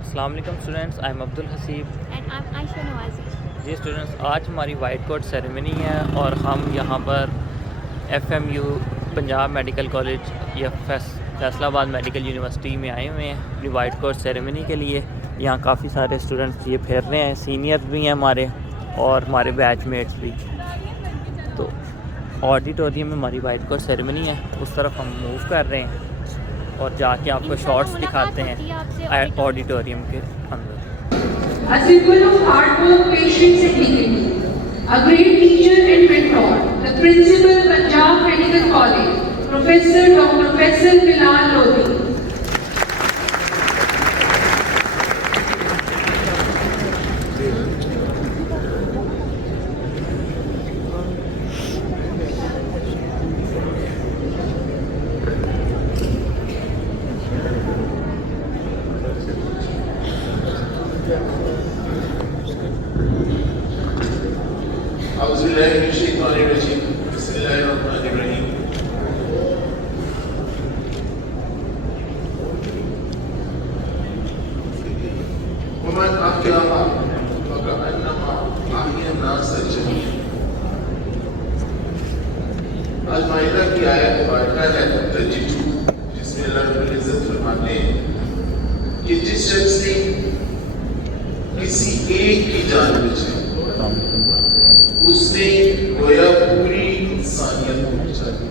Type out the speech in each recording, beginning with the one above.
अस्सलाम वालेकुम students, I am Abdul Haseeb. and I'm Ayesha Nawazish. जी स्टूडेंट्स, आज हमारी वाइट कोट सेरेमनी है और हम यहाँ पर FMU पंजाब मेडिकल कॉलेज या फैसलाबाद मेडिकल यूनिवर्सिटी में आए हुए हैं अपनी वाइट कोट सेरेमनी के लिए। यहाँ काफ़ी सारे स्टूडेंट्स ये फेर रहे हैं, सीनियर्स भी हैं हमारे और हमारे बैचमेट्स भी। तो ऑडिटोरियम में हमारी वाइट कोट सेरेमनी है, उस तरफ हम मूव कर रहे हैं और जाके आपको शॉर्ट्स दिखाते हैं ऑडिटोरियम के अंदर। A symbol of hard work, patience and dignity. A great teacher and mentor, the principal Punjab Medical College, Professor Dr. Faisal Bilal Lodi. ومن أحياها فكأنما أحيا الناس جميعا. आज माइदा की आयत मुबारका है 32, जिसमें अल्लाह रब्बुल इज्जत फरमाते हैं कि जिस शख्स ने किसी एक की जान बचाई उसने गोया पूरी इंसानियत को बचा दी।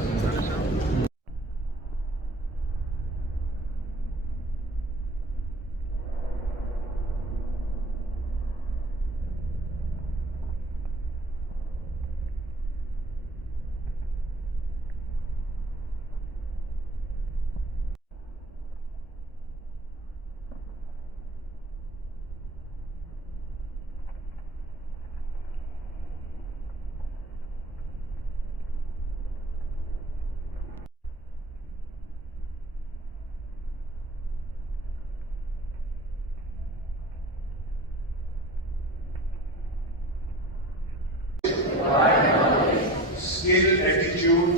Skill, attitude,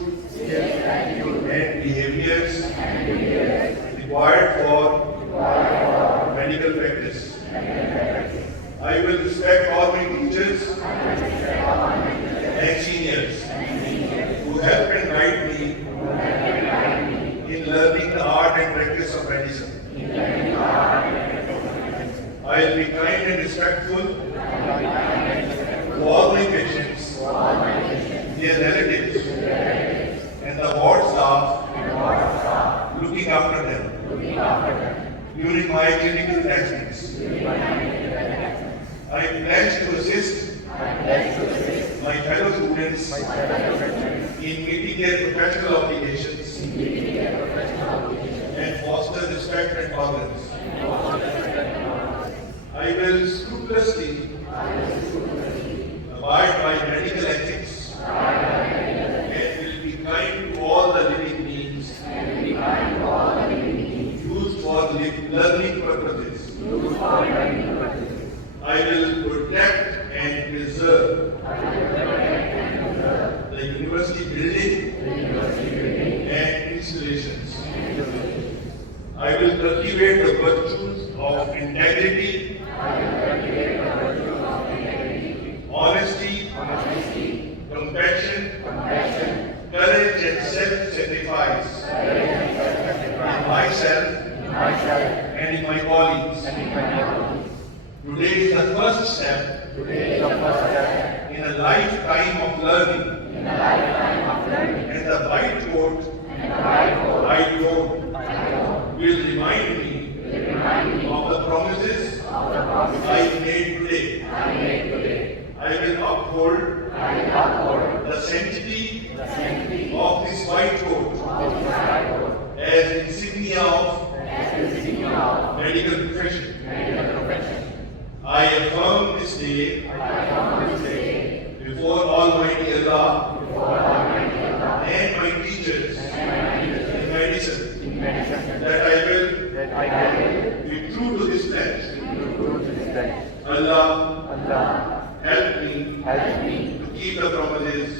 and behaviors required for medical practice. I will respect all my teachers and seniors who help and guide me in learning the art and practice of medicine. I will be kind and respectful to all my patients, their relatives, and the ward staff looking after them during my clinical attachments. I pledge to assist my fellow students in meeting their professional obligations and foster respect and tolerance. I will scrupulously abide by medical ethics and will be kind to all the living beings used for learning purposes. I will protect and preserve the university building and installations. I will cultivate the virtues of integrity, honesty, compassion, courage and self-sacrifice in myself and in my colleagues. Today is the first step in a lifetime of learning, and the white coat I wore will remind me of the promises I made today. I will uphold the sanctity of this white coat as insignia of medical profession. I affirm this day before Almighty Allah and my teachers in medicine that I will be true to this pledge. Allah help me to keep the promises